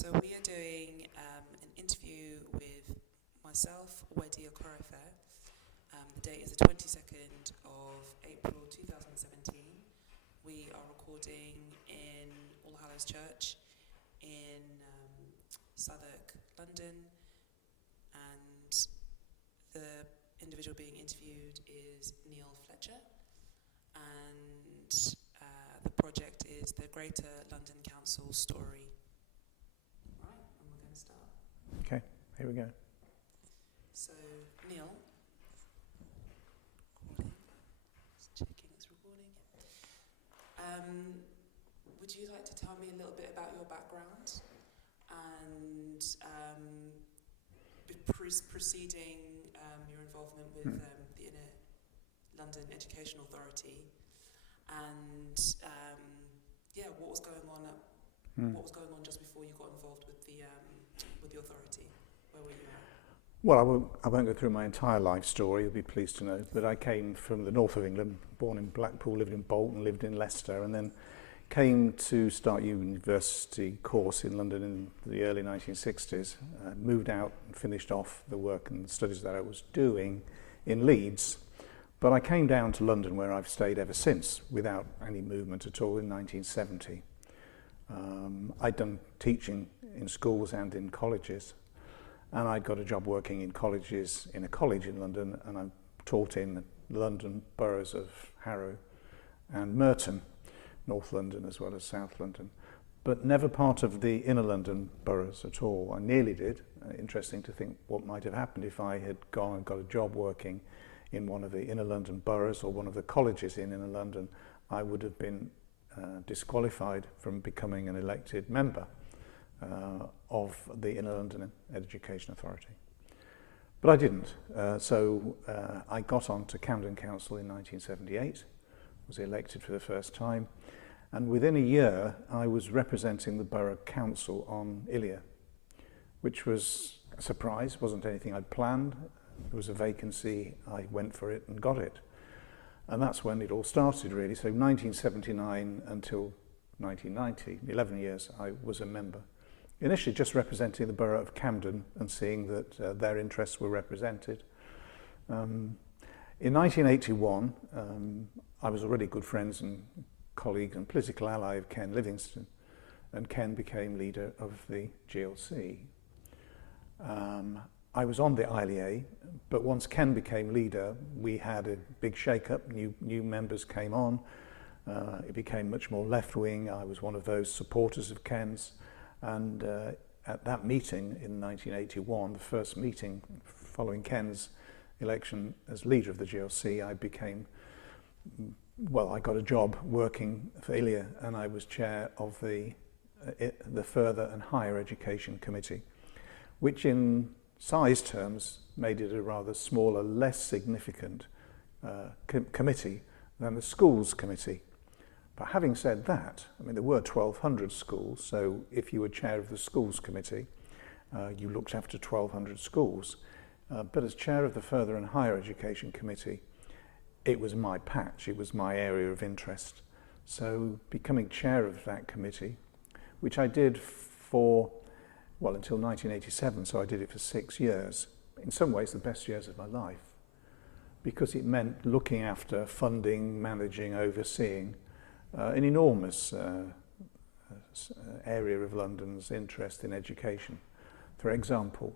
So we are doing an interview with myself, Vwede Okorefe. The date is the 22nd of April 2017. We are recording in All Hallows Church in Southwark, London, and the individual being interviewed is Neil Fletcher, and the project is the Greater London Council Story. Right, and we're going to start. Okay, here we go. So, Neil, recording. Just checking it's recording. Would you like to tell me a little bit about your background and preceding your involvement with the Inner London Education Authority, and what was going on what was going on just before you got involved with the authority? Where were you at? Well, I won't go through my entire life story, you'll be pleased to know, but I came from the north of England, born in Blackpool, lived in Bolton, lived in Leicester, and then came to start university course in London in the early 1960s, moved out and finished off the work and studies that I was doing in Leeds. But I came down to London, where I've stayed ever since, without any movement at all, in 1970. I'd done teaching in schools and in colleges, and I'd got a job working in colleges, in a college in London, and I taught in the London boroughs of Harrow and Merton, North London as well as South London, but never part of the inner London boroughs at all. I nearly did. Interesting to think what might have happened if I had gone and got a job working in one of the inner London boroughs or one of the colleges in inner London. I would have been disqualified from becoming an elected member of the Inner London Education Authority. But I didn't. So I got on to Camden Council in 1978, was elected for the first time, and within a year I was representing the Borough Council on ILEA, which was a surprise, wasn't anything I'd planned. There was a vacancy, I went for it and got it. And that's when it all started, really. So 1979 until 1990, 11 years, I was a member. Initially just representing the borough of Camden and seeing that their interests were represented. In 1981, I was already good friends and colleague and political ally of Ken Livingstone, and Ken became leader of the GLC. I was on the ILEA, but once Ken became leader, we had a big shake-up. New members came on. It became much more left-wing. I was one of those supporters of Ken's. And at that meeting in 1981, the first meeting following Ken's election as leader of the GLC, I got a job working for ILEA, and I was chair of the Further and Higher Education Committee, which in size terms made it a rather smaller, less significant committee than the Schools Committee. But having said that, I mean, there were 1,200 schools, so if you were chair of the Schools Committee, you looked after 1,200 schools. But as chair of the Further and Higher Education Committee, it was my patch, it was my area of interest. So becoming chair of that committee, which I did until 1987, so I did it for 6 years. In some ways, the best years of my life, because it meant looking after, funding, managing, overseeing an enormous area of London's interest in education. For example,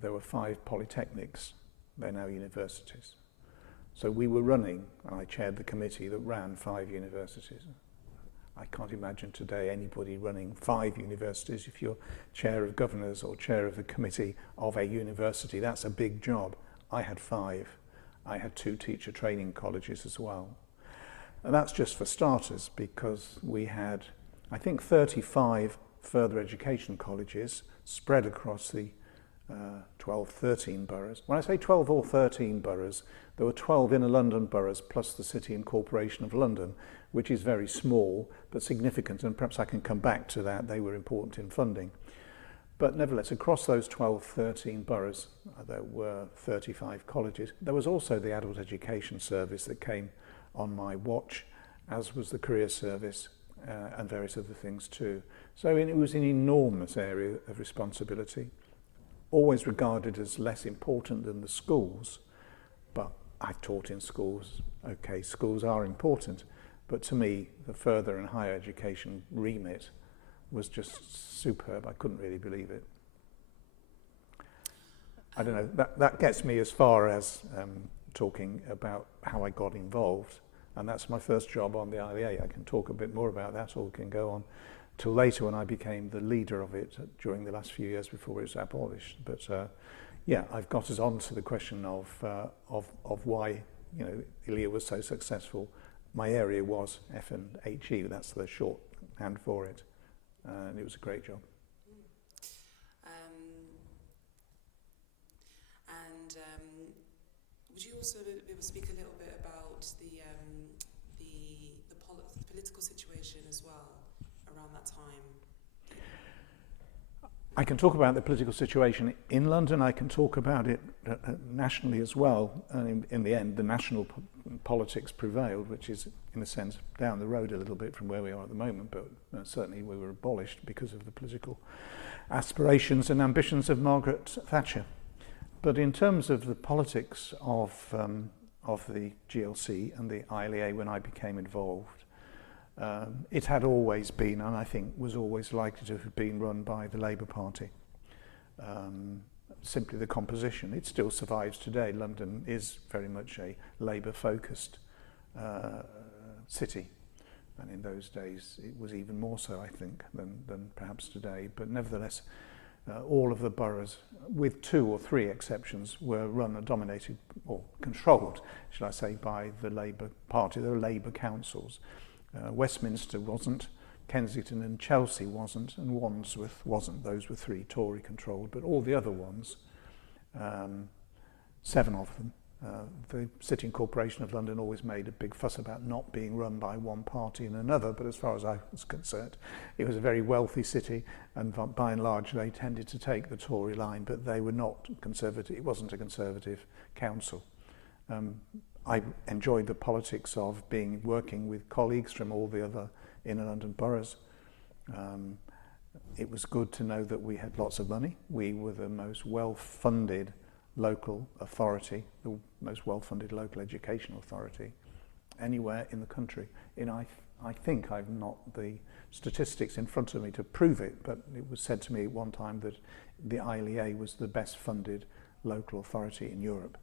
there were 5 polytechnics, they're now universities. So we were running, and I chaired the committee that ran 5 universities. I can't imagine today anybody running 5 universities. If you're chair of governors or chair of the committee of a university, that's a big job. I had 5. I had 2 teacher training colleges as well. And that's just for starters, because we had, I think, 35 further education colleges spread across the 12, 13 boroughs. When I say 12 or 13 boroughs, there were 12 inner London boroughs plus the City and Corporation of London, which is very small but significant, and perhaps I can come back to that. They were important in funding. But nevertheless, across those 12, 13 boroughs, there were 35 colleges. There was also the Adult Education Service that came on my watch, as was the Career Service and various other things too. So it was an enormous area of responsibility, always regarded as less important than the schools, but I taught in schools. Okay, schools are important, but to me, the further and higher education remit was just superb. I couldn't really believe it. I don't know, that gets me as far as talking about how I got involved, and that's my first job on the ILEA. I can talk a bit more about that, or can go on till later when I became the leader of it during the last few years before it was abolished. But yeah, I've got us on to the question of why ILEA was so successful. My area was F&HE, that's the shorthand for it, and it was a great job. Would you also be able to speak a little bit about the political situation as well around that time? I can talk about the political situation in London. I can talk about it nationally as well. And in the end, the national politics prevailed, which is, in a sense, down the road a little bit from where we are at the moment. But certainly we were abolished because of the political aspirations and ambitions of Margaret Thatcher. But in terms of the politics of the GLC and the ILEA when I became involved, it had always been, and I think was always likely to have been, run by the Labour Party. Simply the composition. It still survives today. London is very much a Labour-focused city. And in those days, it was even more so, I think, than perhaps today. But nevertheless, all of the boroughs, with 2 or 3 exceptions, were run or dominated or controlled, should I say, by the Labour Party. There were Labour councils. Westminster wasn't, Kensington and Chelsea wasn't, and Wandsworth wasn't. Those were 3 Tory controlled, but all the other ones, 7 of them, the City Corporation of London always made a big fuss about not being run by one party and another, but as far as I was concerned, it was a very wealthy city, and by and large they tended to take the Tory line, but they were not conservative. It wasn't a conservative council. I enjoyed the politics of working with colleagues from all the other inner London boroughs. It was good to know that we had lots of money. We were the most well-funded local authority, the most well-funded local education authority anywhere in the country. I think I've not the statistics in front of me to prove it, but it was said to me at one time that the ILEA was the best funded local authority in Europe.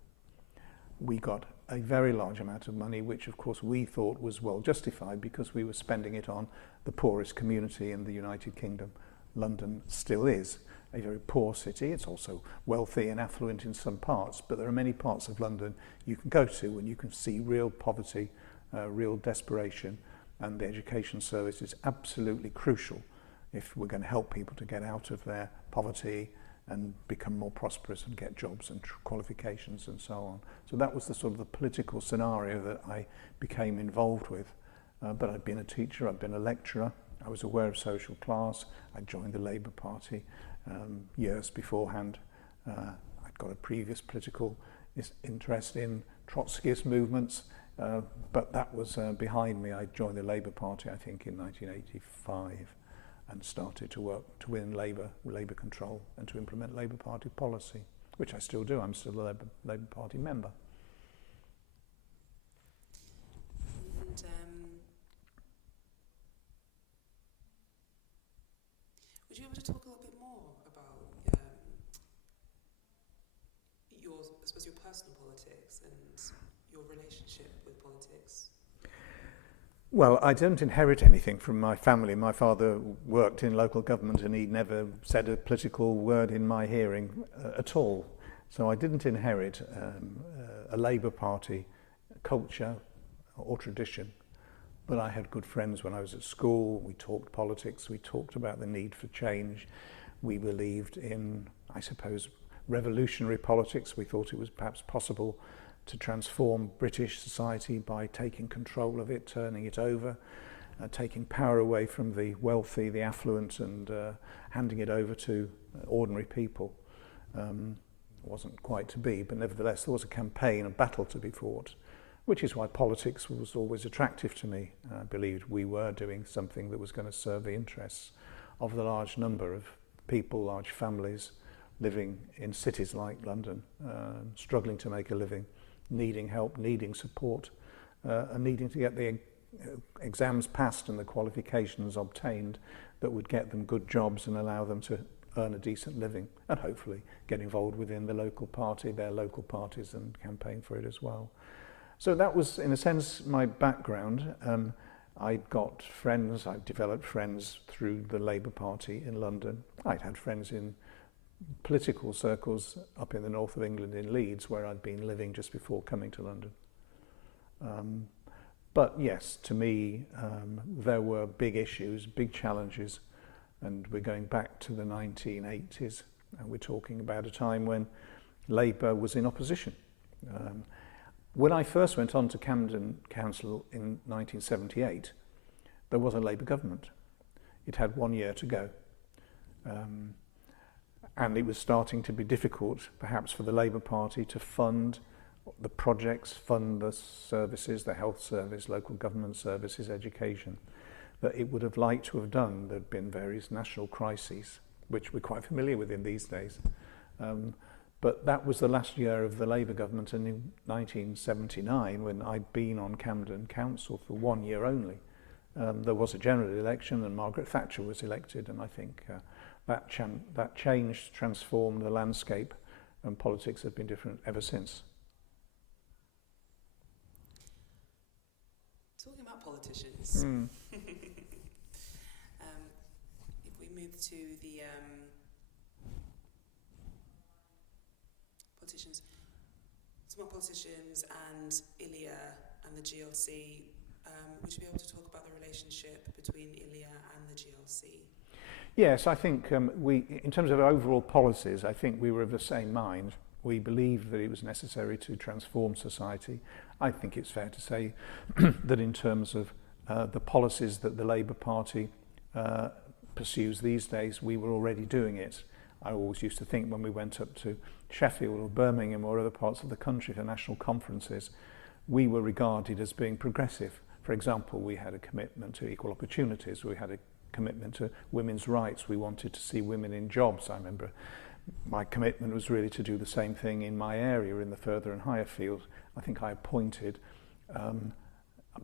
We got a very large amount of money, which of course we thought was well justified because we were spending it on the poorest community in the United Kingdom. London still is a very poor city. It's also wealthy and affluent in some parts, but there are many parts of London you can go to and you can see real poverty, real desperation, and the education service is absolutely crucial if we're going to help people to get out of their poverty and become more prosperous and get jobs and qualifications and so on. So that was the sort of the political scenario that I became involved with. But I'd been a teacher, I'd been a lecturer, I was aware of social class, I joined the Labour Party years beforehand. I'd got a previous political interest in Trotskyist movements, but that was behind me. I joined the Labour Party, I think, in 1985 and started to work to win Labour control and to implement Labour Party policy, which I still do. I'm still a Labour Party member. And would you be able to talk a little bit more about your personal politics and your relationship with politics? Well, I don't inherit anything from my family. My father worked in local government and he never said a political word in my hearing at all. So I didn't inherit a Labour Party culture or tradition. But I had good friends when I was at school. We talked politics. We talked about the need for change. We believed in, I suppose, revolutionary politics. We thought it was perhaps possible to transform British society by taking control of it, turning it over, taking power away from the wealthy, the affluent, and handing it over to ordinary people. It wasn't quite to be, but nevertheless there was a campaign, a battle to be fought which is why politics was always attractive to me. I believed we were doing something that was going to serve the interests of the large number of people, large families living in cities like London, struggling to make a living, needing help, needing support, and needing to get the exams passed and the qualifications obtained that would get them good jobs and allow them to earn a decent living, and hopefully get involved within the local party, their local parties, and campaign for it as well. So that was, in a sense, my background. I got friends, I developed friends through the Labour Party in London. I'd had friends in political circles up in the north of England in Leeds, where I'd been living just before coming to London. But yes, to me, there were big issues, big challenges, and we're going back to the 1980s, and we're talking about a time when Labour was in opposition. When I first went on to Camden Council in 1978, there was a Labour government. It had 1 year to go. And it was starting to be difficult, perhaps, for the Labour Party to fund the projects, fund the services, the health service, local government services, education, that it would have liked to have done. There'd been various national crises, which we're quite familiar with in these days. But that was the last year of the Labour government, and in 1979, when I'd been on Camden Council for 1 year only, there was a general election and Margaret Thatcher was elected, and I think that changed, transformed the landscape, and politics have been different ever since. Talking about politicians, if we move to the politicians, small politicians and ILEA and the GLC, would you be able to talk about the relationship between ILEA and the GLC? Yes, I think in terms of overall policies, I think we were of the same mind. We believed that it was necessary to transform society. I think it's fair to say that in terms of the policies that the Labour Party pursues these days, we were already doing it. I always used to think when we went up to Sheffield or Birmingham or other parts of the country for national conferences, we were regarded as being progressive. For example, we had a commitment to equal opportunities. We had a commitment to women's rights. We wanted to see women in jobs. I remember my commitment was really to do the same thing in my area, in the further and higher field. I think I appointed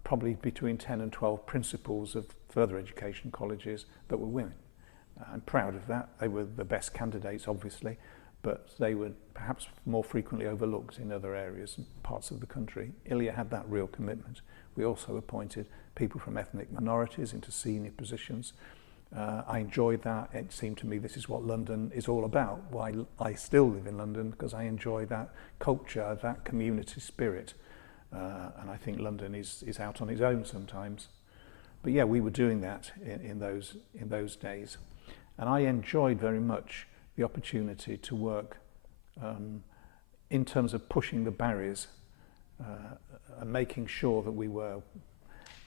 probably between 10 and 12 principals of further education colleges that were women. I'm proud of that. They were the best candidates, obviously, but they were perhaps more frequently overlooked in other areas and parts of the country. ILEA had that real commitment. We also appointed people from ethnic minorities into senior positions. I enjoyed that. It seemed to me this is what London is all about. Why I still live in London, because I enjoy that culture, that community spirit. And I think London is out on its own sometimes. But yeah, we were doing that in those days. And I enjoyed very much the opportunity to work in terms of pushing the barriers and making sure that we were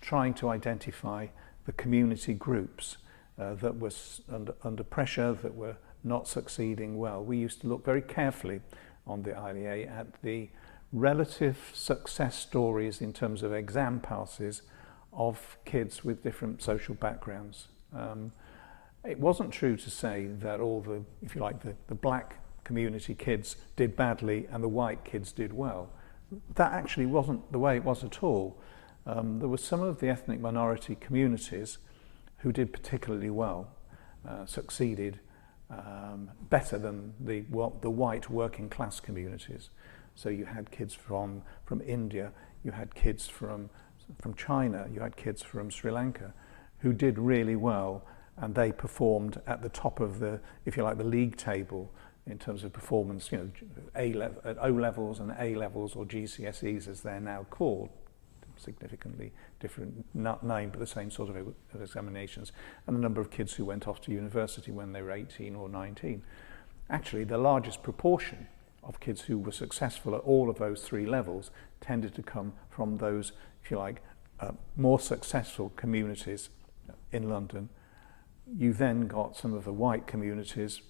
trying to identify the community groups that were under pressure, that were not succeeding well. We used to look very carefully on the ILEA at the relative success stories in terms of exam passes of kids with different social backgrounds. It wasn't true to say that all the, if you like, the black community kids did badly and the white kids did well. That actually wasn't the way it was at all. There were some of the ethnic minority communities who did particularly well, succeeded better than the white working class communities. So you had kids from India, you had kids from China, you had kids from Sri Lanka who did really well, and they performed at the top of the, if you like, the league table in terms of performance, you know, O levels and A levels, or GCSEs as they're now called, significantly different name but the same sort of examinations, and the number of kids who went off to university when they were 18 or 19. Actually, the largest proportion of kids who were successful at all of those three levels tended to come from those, if you like, more successful communities in London. You then got some of the white communities,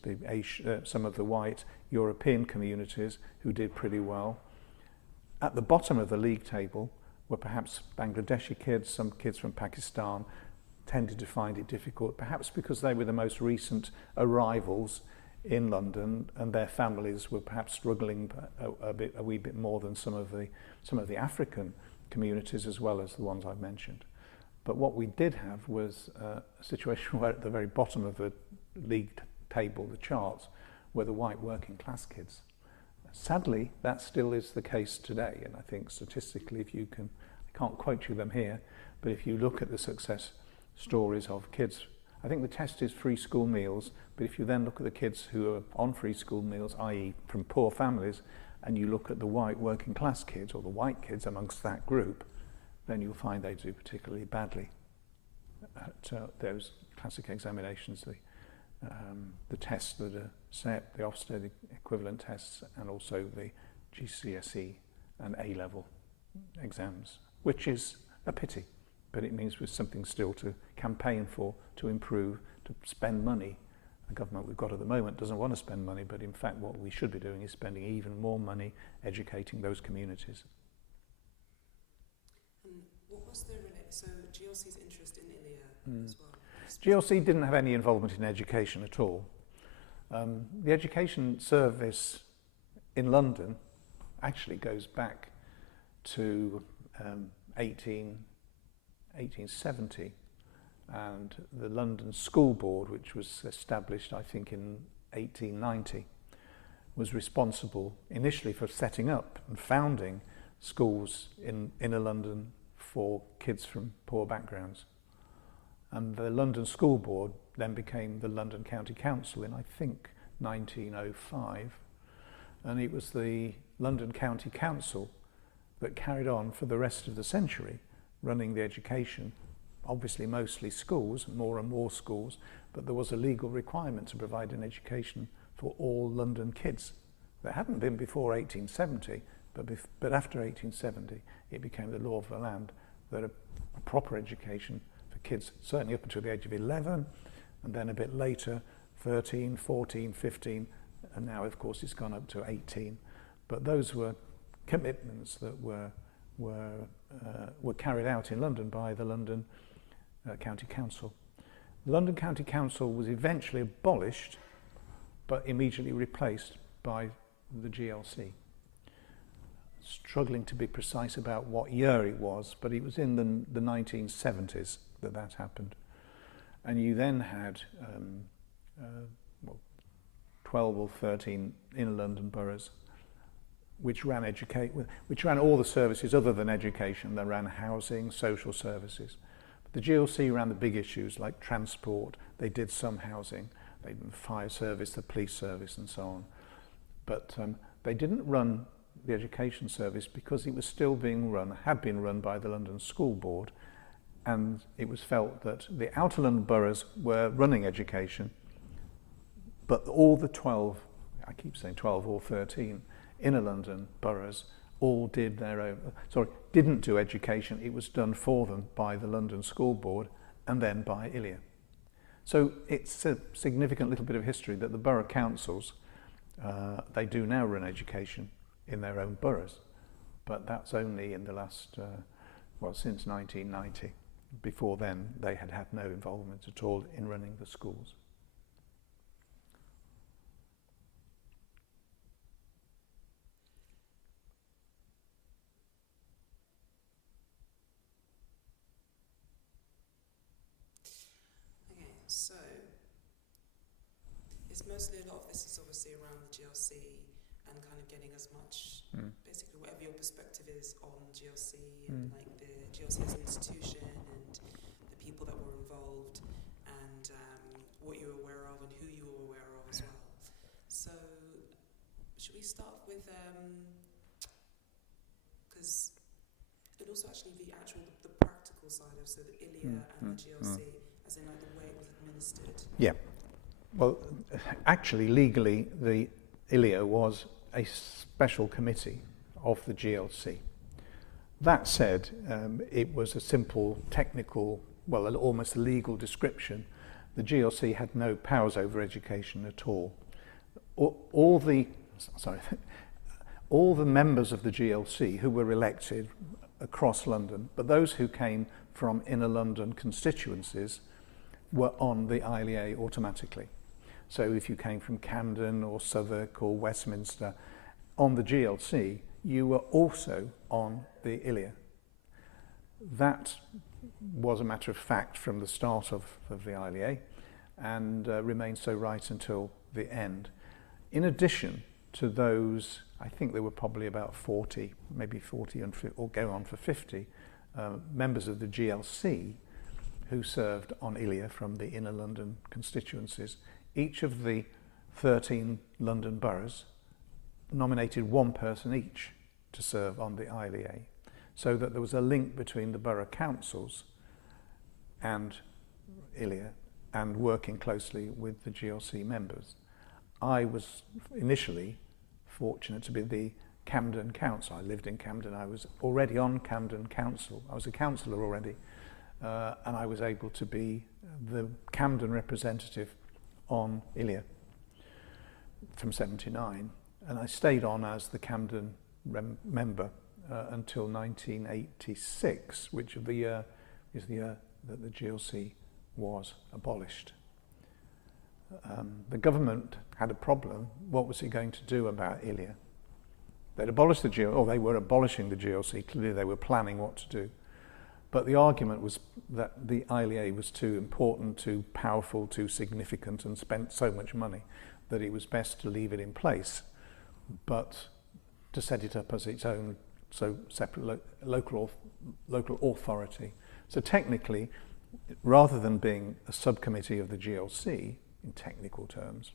some of the white European communities who did pretty well. At the bottom of the league table were perhaps Bangladeshi kids, some kids from Pakistan tended to find it difficult, perhaps because they were the most recent arrivals in London and their families were perhaps struggling a wee bit more than some of the African communities as well as the ones I've mentioned. But what we did have was a situation where at the very bottom of the league table, the charts, were the white working class kids. Sadly, that still is the case today, and I think statistically, if you can, I can't quote you them here, but if you look at the success stories of kids, I think the test is free school meals, but if you then look at the kids who are on free school meals, i.e. from poor families, and you look at the white working class kids, or the white kids amongst that group, then you'll find they do particularly badly at those classic examinations, the tests that are set, the Ofsted equivalent tests, and also the GCSE and A-level exams, which is a pity, but it means there's something still to campaign for, to improve, to spend money. The government we've got at the moment doesn't want to spend money, but in fact what we should be doing is spending even more money educating those communities. And what was so GLC's interest in ILEA as well? GLC didn't have any involvement in education at all. The education service in London actually goes back to 1870, and the London School Board, which was established I think in 1890, was responsible initially for setting up and founding schools in inner London for kids from poor backgrounds. And the London School Board then became the London County Council in, I think, 1905. And it was the London County Council that carried on for the rest of the century, running the education, obviously mostly schools, more and more schools, but there was a legal requirement to provide an education for all London kids. There hadn't been before 1870, but after 1870, it became the law of the land that a proper education kids, certainly up until the age of 11, and then a bit later, 13, 14, 15, and now, of course, it's gone up to 18. But those were commitments that were carried out in London by the London County Council. The London County Council was eventually abolished, but immediately replaced by the GLC. Struggling to be precise about what year it was, but it was in the 1970s that happened. And you then had 12 or 13 inner London boroughs which ran all the services other than education. They ran housing, social services. But the GLC ran the big issues like transport, they did some housing, they did the fire service, the police service and so on. But they didn't run the education service because it was still had been run by the London School Board, and it was felt that the outer London boroughs were running education, but all the 12, I keep saying 12 or 13, inner London boroughs all didn't do education. It was done for them by the London School Board and then by ILEA. So it's a significant little bit of history that the borough councils, they do now run education in their own boroughs, but that's only in the last, since 1990. Before then, they had no involvement at all in running the schools. Okay, so it's mostly a lot of this is obviously around the GLC and kind of getting as much, basically whatever your perspective is on GLC and like the GLC as an institution and the people that were involved and what you were aware of and who you were aware of as well. So should we start with, because and also actually the practical side of, so the ILEA and the GLC, as in like the way it was administered. Yeah. Well, actually, legally, the ILEA was a special committee of the GLC. That said, it was a simple technical, almost a legal description. The GLC had no powers over education at all. All all the members of the GLC who were elected across London, but those who came from inner London constituencies were on the ILEA automatically. So if you came from Camden or Southwark or Westminster on the GLC, you were also on the ILEA. That was a matter of fact from the start of the ILEA and remained so right until the end. In addition to those, I think there were probably about 40, maybe 40 or go on for 50 members of the GLC who served on ILEA from the inner London constituencies. Each of the 13 London boroughs nominated one person each to serve on the ILEA, so that there was a link between the borough councils and ILEA and working closely with the GLC members. I was initially fortunate to be the Camden Council. I lived in Camden. I was already on Camden Council. I was a councillor already, and I was able to be the Camden representative on ILEA from 79, and I stayed on as the Camden member until 1986, which of the year is the year that the GLC was abolished. The government had a problem. What was it going to do about ILEA? They'd abolished the GLC, or they were abolishing the GLC. Clearly they were planning what to do. But the argument was that the ILEA was too important, too powerful, too significant, and spent so much money that it was best to leave it in place, but to set it up as its own separate local authority. So technically, rather than being a subcommittee of the GLC, in technical terms,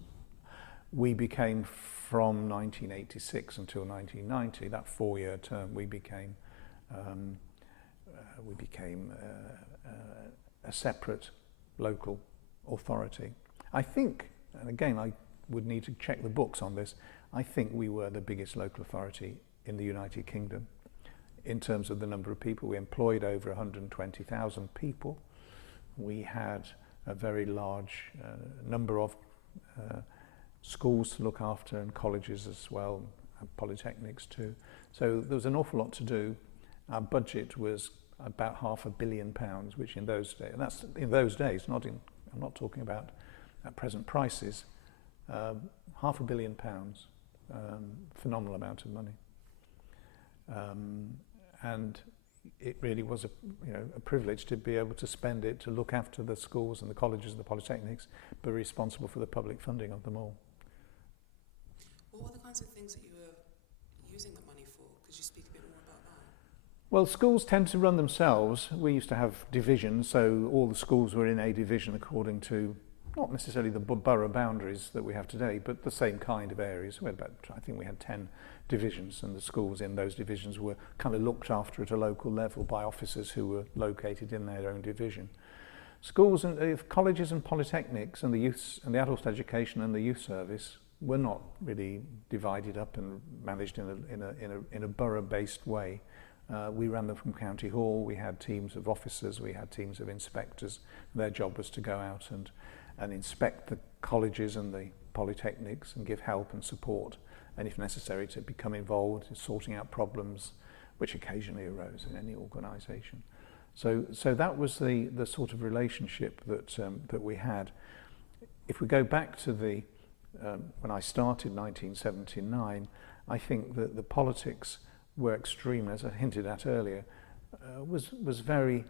we became, from 1986 until 1990, that 4-year term, we became a separate local authority. I think, and again I would need to check the books on this, I think we were the biggest local authority in the United Kingdom in terms of the number of people. We employed over 120,000 people. We had a very large number of schools to look after, and colleges as well, and polytechnics too. So there was an awful lot to do. Our budget was about £500 million, which in those days, and that's in those days, I'm not talking about at present prices, £500 million, phenomenal amount of money. And it really was a privilege to be able to spend it to look after the schools and the colleges and the polytechnics, but responsible for the public funding of them all. What were the kinds of things that you were using that money for? Could you speak a bit more about that? Well, schools tend to run themselves. We used to have divisions, so all the schools were in a division according to not necessarily the borough boundaries that we have today, but the same kind of areas. We had I think we had 10 divisions, and the schools in those divisions were kind of looked after at a local level by officers who were located in their own division. Schools and colleges and polytechnics and the youth and the adult education and the youth service were not really divided up and managed in a borough-based way. We ran them from County Hall. We had teams of officers. We had teams of inspectors. Their job was to go out and inspect the colleges and the polytechnics and give help and support, and if necessary to become involved in sorting out problems which occasionally arose in any organisation. So that was the sort of relationship that we had. If we go back to when I started 1979, I think that the politics were extreme, as I hinted at earlier, was very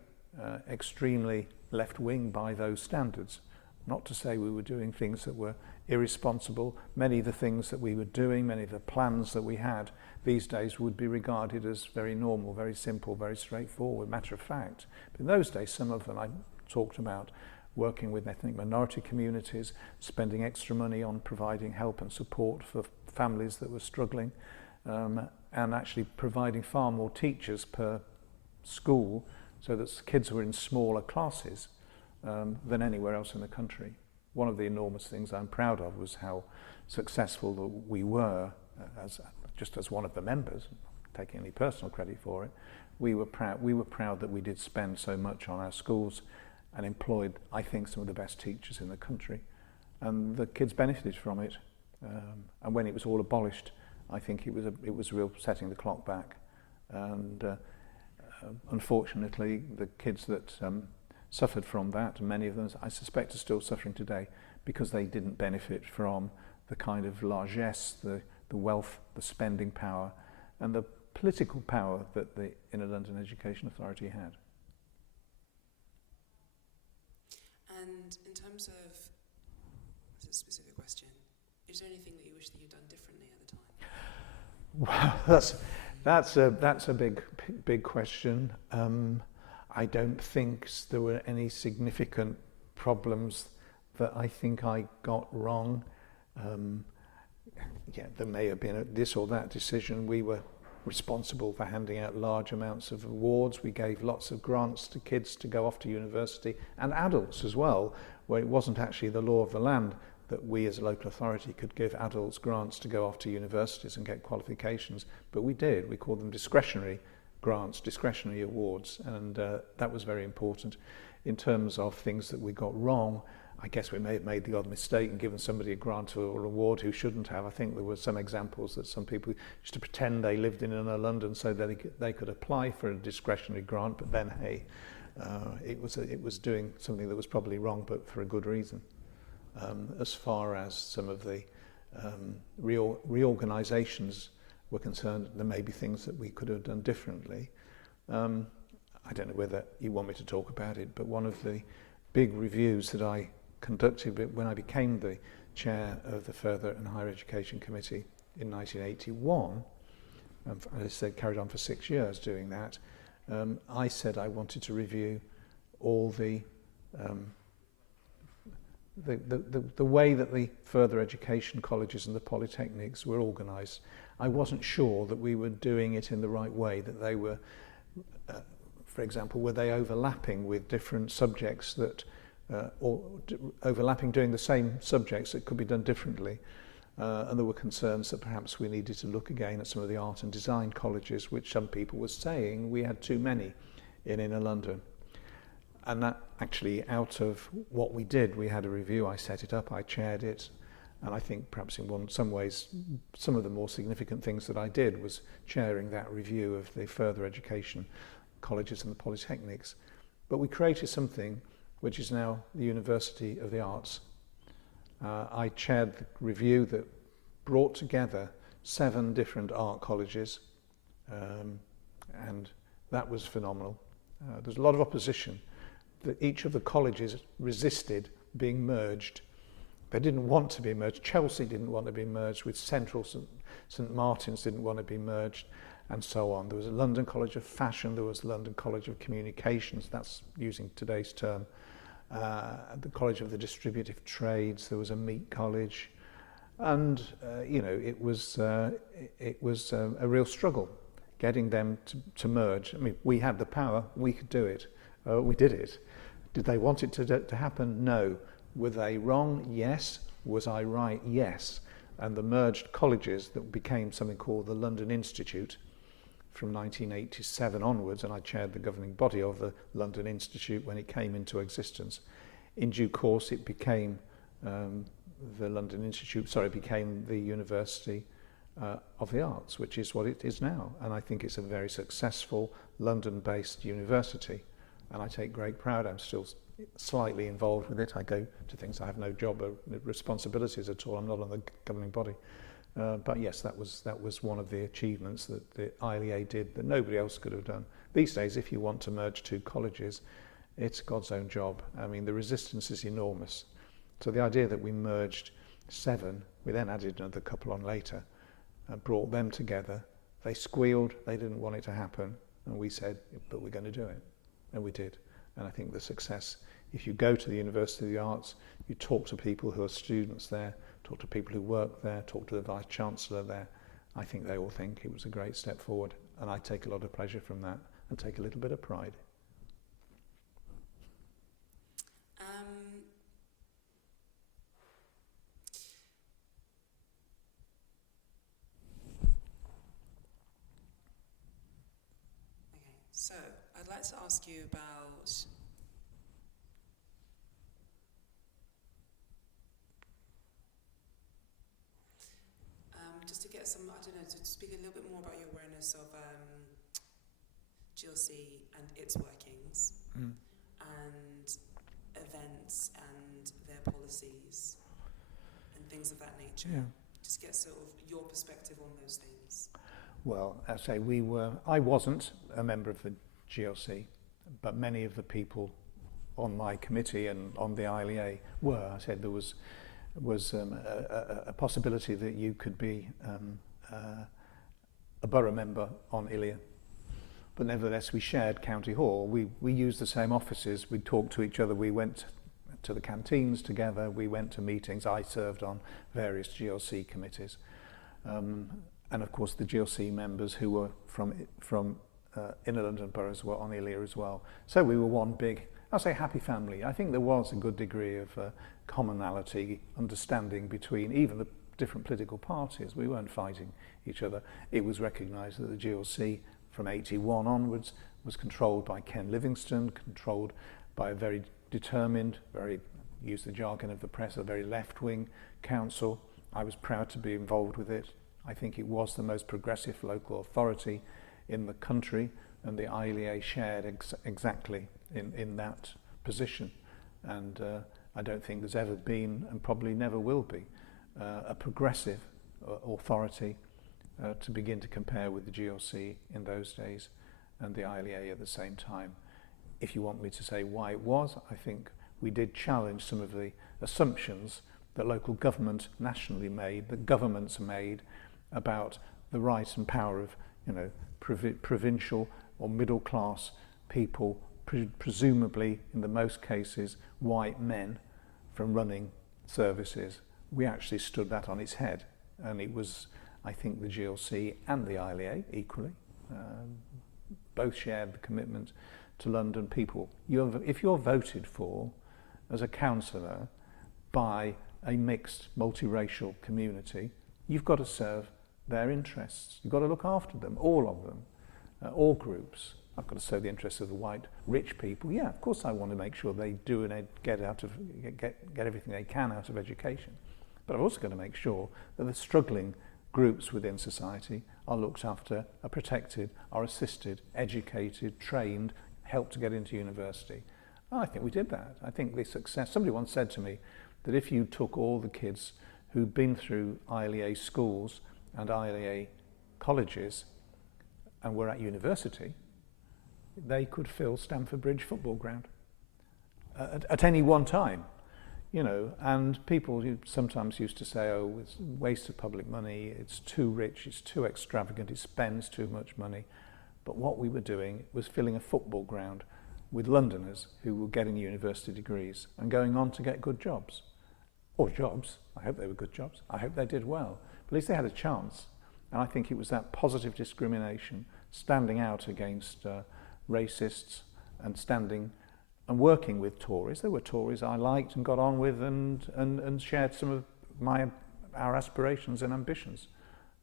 extremely left-wing by those standards. Not to say we were doing things that were irresponsible. Many of the things that we were doing, many of the plans that we had these days would be regarded as very normal, very simple, very straightforward, matter of fact. But in those days, some of them I talked about working with ethnic minority communities, spending extra money on providing help and support for families that were struggling, and actually providing far more teachers per school so that kids were in smaller classes than anywhere else in the country. One of the enormous things I'm proud of was how successful we were, just as one of the members, not taking any personal credit for it. We were proud that we did spend so much on our schools and employed, I think, some of the best teachers in the country, and the kids benefited from it. And when it was all abolished, I think it was real setting the clock back. And unfortunately, the kids that suffered from that, many of them, I suspect, are still suffering today because they didn't benefit from the kind of largesse, the wealth, the spending power, and the political power that the Inner London Education Authority had. And in terms of, that's a specific question, is there anything that you wish that you'd done differently at the time? Well, that's a big question. I don't think there were any significant problems that I think I got wrong. There may have been this or that decision. We were responsible for handing out large amounts of awards. We gave lots of grants to kids to go off to university, and adults as well, where it wasn't actually the law of the land that we as a local authority could give adults grants to go off to universities and get qualifications, but we did. We called them discretionary grants, discretionary awards, and that was very important. In terms of things that we got wrong, I guess we may have made the odd mistake and given somebody a grant or an award who shouldn't have. I think there were some examples that some people used to pretend they lived in inner London so that they could apply for a discretionary grant, but then, hey, it was doing something that was probably wrong, but for a good reason. As far as some of the reorganisations were concerned, there may be things that we could have done differently. I don't know whether you want me to talk about it, but one of the big reviews that I conducted when I became the chair of the Further and Higher Education Committee in 1981, and as I said, carried on for 6 years doing that, I said I wanted to review all the way that the further education colleges and the polytechnics were organised. I wasn't sure that we were doing it in the right way, that they were, for example, were they overlapping with different subjects that, or overlapping doing the same subjects that could be done differently. And there were concerns that perhaps we needed to look again at some of the art and design colleges, which some people were saying we had too many in inner London. And that actually, out of what we did, we had a review, I set it up, I chaired it, and I think perhaps in some ways, some of the more significant things that I did was chairing that review of the further education colleges and the polytechnics. But we created something which is now the University of the Arts. I chaired the review that brought together 7 different art colleges, and that was phenomenal. There's a lot of opposition. That each of the colleges resisted being merged. They didn't want to be merged. Chelsea didn't want to be merged with Central, St Martin's didn't want to be merged, and so on. There was a London College of Fashion, there was a London College of Communications, that's using today's term, the College of the Distributive Trades, there was a Meat College, and it was a real struggle getting them to merge. I mean, we had the power, we could do it, we did it. Did they want it to happen? No. Were they wrong? Yes. Was I right? Yes. And the merged colleges that became something called the London Institute from 1987 onwards, and I chaired the governing body of the London Institute when it came into existence. In due course, it became the London Institute, became the University of the Arts, which is what it is now. And I think it's a very successful London-based university. And I take great pride. I'm still slightly involved with it. I go to things. I have no job or responsibilities at all. I'm not on the governing body. But yes, that was one of the achievements that the ILEA did that nobody else could have done. These days, if you want to merge 2 colleges, it's God's own job. I mean, the resistance is enormous. So the idea that we merged 7, we then added another couple on later, brought them together. They squealed. They didn't want it to happen. And we said, but we're going to do it. And we did. And I think the success, if you go to the University of the Arts, you talk to people who are students there, talk to people who work there, talk to the Vice-Chancellor there, I think they all think it was a great step forward. And I take a lot of pleasure from that and take a little bit of pride. So, I'd like to ask you about just to get get some, I don't know, to speak a little bit more about your awareness of GLC and its workings and events and their policies and things of that nature. Yeah. Just get sort of your perspective on those things. Well, I say I wasn't a member of the GLC, but many of the people on my committee and on the ILEA were. I said there was a possibility that you could be a borough member on ILEA, but nevertheless we shared County Hall. We used the same offices, we talked to each other, we went to the canteens together, we went to meetings. I served on various GLC committees, and of course the GLC members who were from inner London boroughs were on ILEA as well. So we were one big, I'll say, happy family. I think there was a good degree of commonality, understanding between even the different political parties. We weren't fighting each other. It was recognised that the GLC from 81 onwards was controlled by Ken Livingstone, controlled by a very determined, use the jargon of the press, a very left-wing council. I was proud to be involved with it. I think it was the most progressive local authority in the country, and the ILEA shared exactly in that position. And I don't think there's ever been, and probably never will be, a progressive authority to begin to compare with the GLC in those days and the ILEA at the same time. If you want me to say why it was, I think we did challenge some of the assumptions that local government nationally made, that governments made, about the right and power of, provincial or middle class people, presumably in the most cases white men, from running services. We actually stood that on its head, and it was, I think, the GLC and the ILEA equally both shared the commitment to London people. If you're voted for as a councillor by a mixed multiracial community, you've got to serve their interests. You've got to look after them, all of them, all groups. I've got to serve the interests of the white rich people. Yeah, of course I want to make sure they do and get everything they can out of education. But I've also got to make sure that the struggling groups within society are looked after, are protected, are assisted, educated, trained, helped to get into university. And I think we did that. I think the success, somebody once said to me that if you took all the kids who'd been through ILEA schools and ILEA colleges and were at university, they could fill Stamford Bridge football ground at any one time. And people sometimes used to say, oh, it's a waste of public money, it's too rich, it's too extravagant, it spends too much money. But what we were doing was filling a football ground with Londoners who were getting university degrees and going on to get good jobs. Or jobs, I hope they were good jobs, I hope they did well. But at least they had a chance. And I think it was that positive discrimination, standing out against racists and standing and working with Tories. There were Tories I liked and got on with and shared some of our aspirations and ambitions.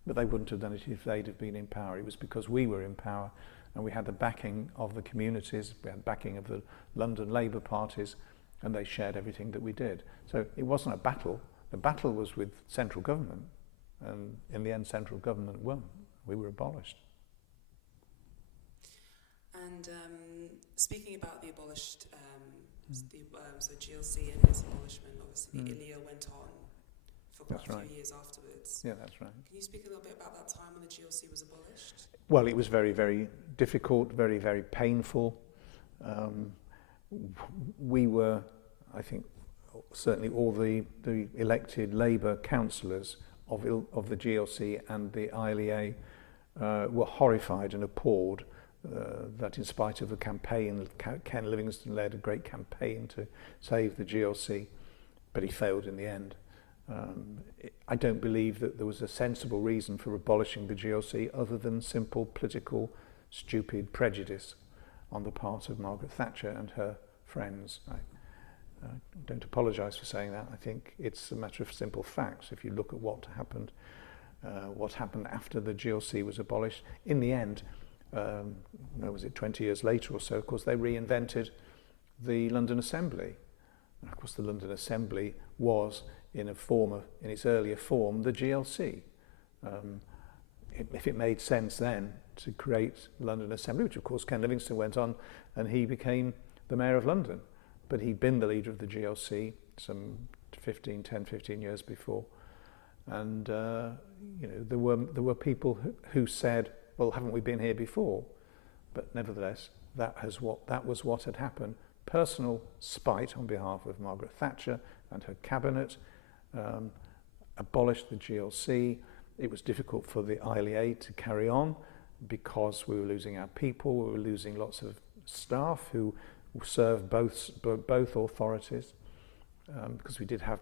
But they wouldn't have done it if they'd have been in power. It was because we were in power and we had the backing of the communities, we had backing of the London Labour parties, and they shared everything that we did. So it wasn't a battle. The battle was with central government, and in the end central government won. We were abolished. And speaking about the abolished, so GLC and its abolishment, obviously the ILEA went on for quite a few years afterwards. Yeah, that's right. Can you speak a little bit about that time when the GLC was abolished? Well, it was very, very difficult, very, very painful. We were, I think, certainly all the elected Labour councillors of the GLC and the ILEA were horrified and appalled that in spite of the campaign, Ken Livingstone led a great campaign to save the GLC, but he failed in the end. I don't believe that there was a sensible reason for abolishing the GLC other than simple political, stupid prejudice on the part of Margaret Thatcher and her friends. I don't apologise for saying that. I think it's a matter of simple facts. If you look at what happened after the GLC was abolished, in the end, was it 20 years later or so, of course, they reinvented the London Assembly. And of course, the London Assembly was, in its earlier form, the GLC. if it made sense then to create London Assembly, which of course Ken Livingstone went on and he became the Mayor of London. But he'd been the leader of the GLC some 10, 15 years before. And there were people who said, well, haven't we been here before? But nevertheless, that was what had happened. Personal spite on behalf of Margaret Thatcher and her cabinet abolished the GLC. It was difficult for the ILEA to carry on because we were losing our people, we were losing lots of staff who served both authorities, because we did have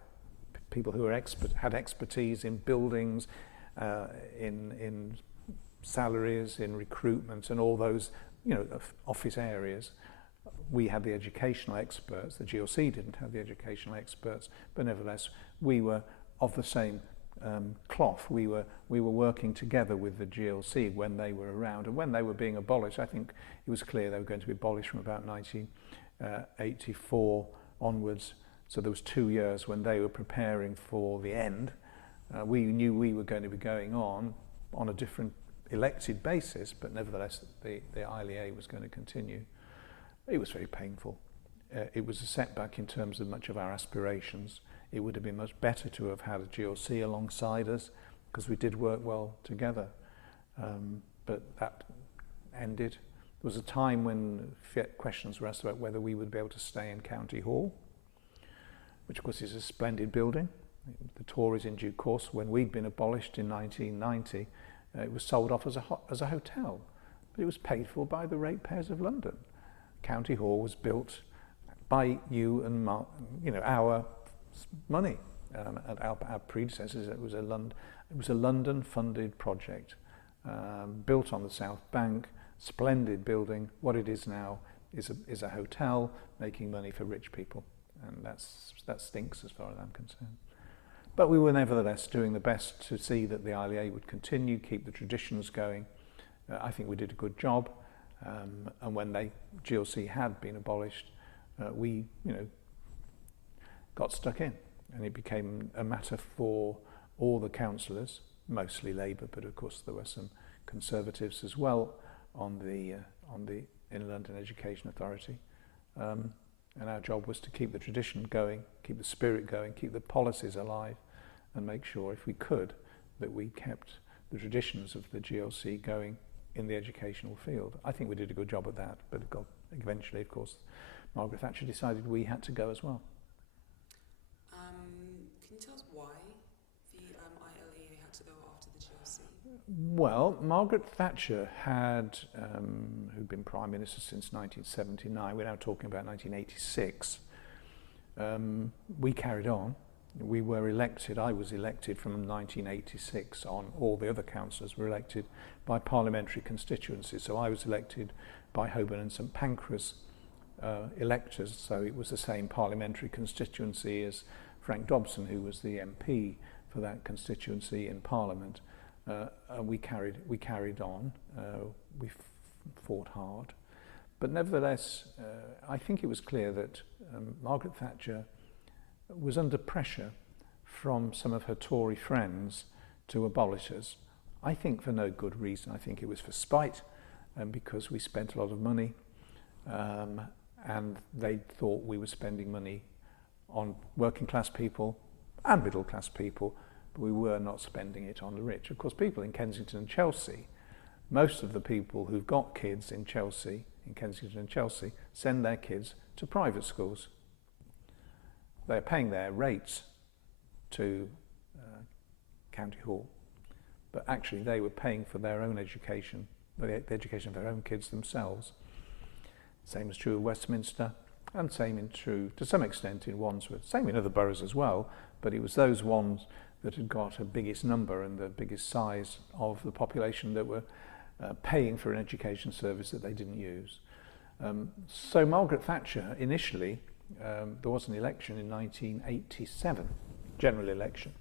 people who had expertise in buildings, in salaries, in recruitment, and all those office areas. We had the educational experts. The GLC didn't have the educational experts, but nevertheless, we were of the same cloth. We were working together with the GLC when they were around, and when they were being abolished, I think it was clear they were going to be abolished from about 1984 onwards. So there was 2 years when they were preparing for the end. We knew we were going to be going on a different elected basis, but nevertheless, the ILEA was going to continue. It was very painful. It was a setback in terms of much of our aspirations. It would have been much better to have had a GLC alongside us, because we did work well together. But that ended. There was a time when questions were asked about whether we would be able to stay in County Hall, which of course is a splendid building. The Tories, in due course, when we'd been abolished in 1990, it was sold off as a hotel, but it was paid for by the ratepayers of London. County Hall was built by you and our money, and our predecessors. It was a London-funded project, built on the South Bank. Splendid building. What it is now is a hotel making money for rich people, and that stinks as far as I'm concerned. But we were nevertheless doing the best to see that the ILEA would continue, keep the traditions going. I think we did a good job, and when the GLC had been abolished, we got stuck in, and it became a matter for all the councillors, mostly Labour, but of course there were some Conservatives as well on the Inner London Education Authority, and our job was to keep the tradition going, keep the spirit going, keep the policies alive, and make sure, if we could, that we kept the traditions of the GLC going in the educational field. I think we did a good job at that, but eventually, of course, Margaret Thatcher decided we had to go as well. Can you tell us why the ILEA had to go after the GLC? Well, Margaret Thatcher had, who'd been Prime Minister since 1979, we're now talking about 1986, we carried on. We were elected, I was elected from 1986 on. All the other councillors were elected by parliamentary constituencies. So I was elected by Holborn and St Pancras electors, so it was the same parliamentary constituency as Frank Dobson, who was the MP for that constituency in Parliament. And we carried on. We fought hard. But nevertheless, I think it was clear that Margaret Thatcher was under pressure from some of her Tory friends to abolish us. I think for no good reason. I think it was for spite, because we spent a lot of money, and they thought we were spending money on working class people and middle class people, but we were not spending it on the rich. Of course, people in Kensington and Chelsea, most of the people who've got kids in Kensington and Chelsea, send their kids to private schools. They're paying their rates to County Hall, but actually they were paying for their own education, the education of their own kids themselves. Same is true of Westminster, and same true to some extent in Wandsworth. Same in other boroughs as well, but it was those ones that had got a biggest number and the biggest size of the population that were paying for an education service that they didn't use. So Margaret Thatcher initially, there was an election in 1987, general election.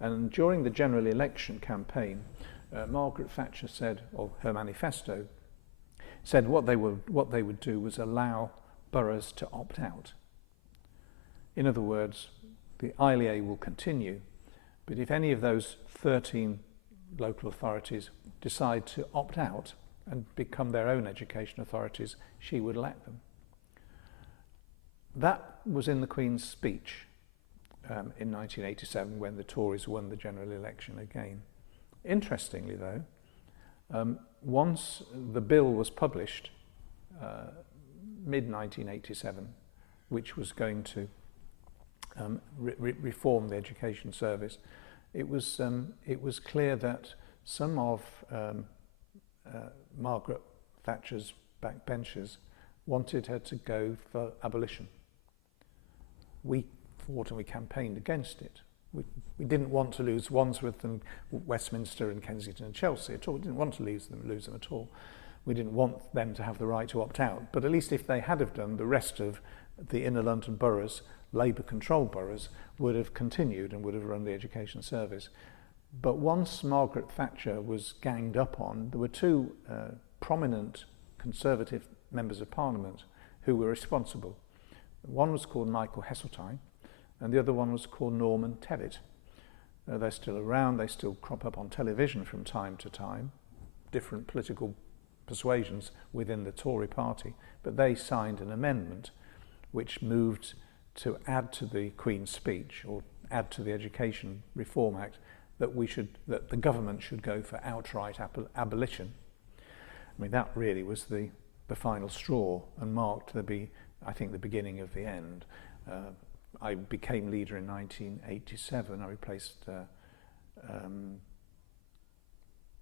And during the general election campaign, Margaret Thatcher said, or her manifesto, said what they would do was allow boroughs to opt out. In other words, the ILEA will continue, but if any of those 13 local authorities decide to opt out and become their own education authorities, she would elect them. That was in the Queen's speech in 1987 when the Tories won the general election again. Interestingly though, once the bill was published, mid-1987, which was going to reform the education service, it was clear that some of Margaret Thatcher's backbenchers wanted her to go for abolition. We fought and we campaigned against it. We didn't want to lose Wandsworth and Westminster and Kensington and Chelsea at all. We didn't want to lose them at all. We didn't want them to have the right to opt out. But at least if they had have done, the rest of the inner London boroughs, Labour-controlled boroughs, would have continued and would have run the education service. But once Margaret Thatcher was ganged up on, there were two prominent Conservative members of Parliament who were responsible. One was called Michael Heseltine, and the other one was called Norman Tevitt. They're still around, they still crop up on television from time to time, different political persuasions within the Tory party, but they signed an amendment which moved to add to the Queen's speech, or add to the Education Reform Act, that the government should go for outright abolition. I mean, that really was the final straw and marked I think the beginning of the end. I became leader in 1987. I replaced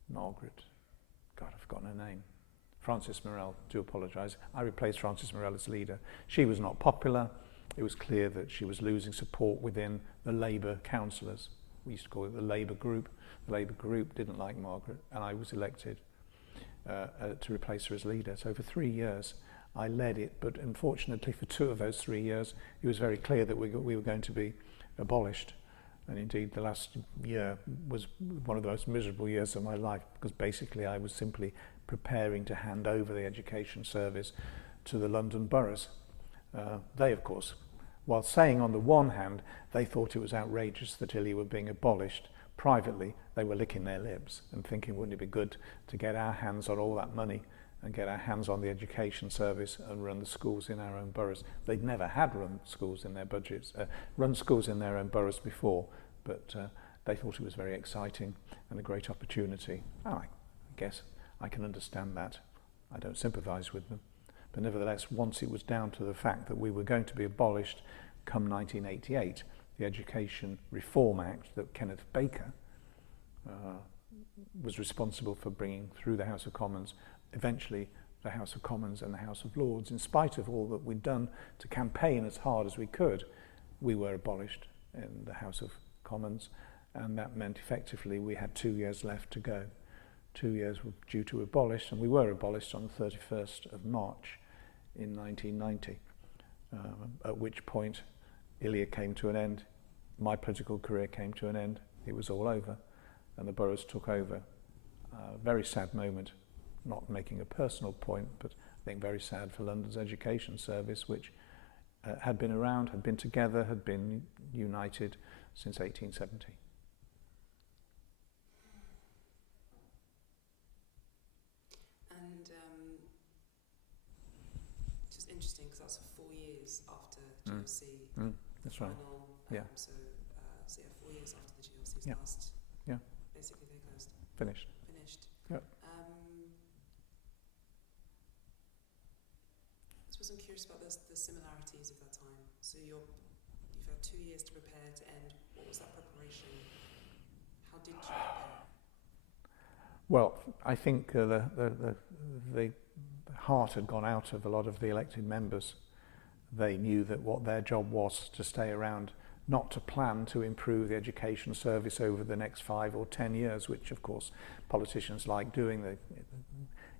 Margaret. God, I've forgotten her name. Frances Morel, do apologise. I replaced Frances Morel as leader. She was not popular. It was clear that she was losing support within the Labour councillors. We used to call it the Labour group. The Labour group didn't like Margaret, and I was elected to replace her as leader. So for 3 years, I led it, but unfortunately for 2 of those 3 years, it was very clear that we were going to be abolished. And indeed, the last year was one of the most miserable years of my life, because basically I was simply preparing to hand over the education service to the London boroughs. They, of course, while saying on the one hand they thought it was outrageous that ILEA were being abolished, privately they were licking their lips and thinking, wouldn't it be good to get our hands on all that money and get our hands on the education service and run the schools in our own boroughs. They'd never had run schools in their budgets, run schools in their own boroughs before, but they thought it was very exciting and a great opportunity. I guess I can understand that. I don't sympathise with them. But nevertheless, once it was down to the fact that we were going to be abolished come 1988, the Education Reform Act that Kenneth Baker was responsible for bringing through the House of Commons, eventually the House of Commons and the House of Lords, in spite of all that we'd done to campaign as hard as we could, we were abolished in the House of Commons, and that meant effectively we had 2 years left to go. 2 years were due to abolish, and we were abolished on the 31st of March in 1990, at which point ILEA came to an end, my political career came to an end, it was all over, and the boroughs took over. Very sad moment, not making a personal point, but I think very sad for London's education service, which had been around, had been together, had been united since 1870. And it's just interesting because that's 4 years after GLC. That's right. Final, Yeah. So 4 years after the GLC's Yeah. last. Yeah. Basically, they closed. Finished. Yep. I suppose I'm curious about the similarities of that time. So you've had 2 years to prepare to end. What was that preparation? How did you prepare? Well, I think the heart had gone out of a lot of the elected members. They knew that what their job was to stay around, not to plan to improve the education service over the next 5 or 10 years, which of course politicians like doing.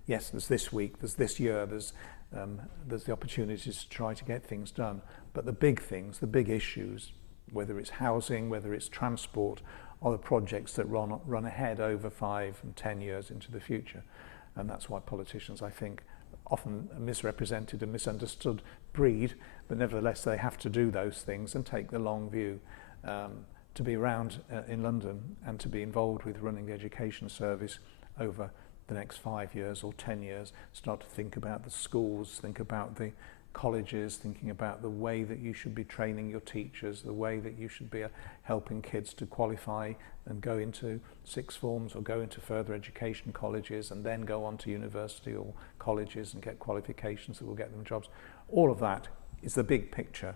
Yes, there's this week, there's this year, there's the opportunities to try to get things done. But the big things, the big issues, whether it's housing, whether it's transport, are the projects that run ahead over 5 and 10 years into the future. And that's why politicians, I think, often a misrepresented and misunderstood breed, but nevertheless they have to do those things and take the long view. to be around in London and to be involved with running the education service over the next 5 years or 10 years, start to think about the schools, think about the colleges, thinking about the way that you should be training your teachers, the way that you should be helping kids to qualify and go into sixth forms or go into further education colleges and then go on to university or colleges and get qualifications that will get them jobs. All of that is the big picture.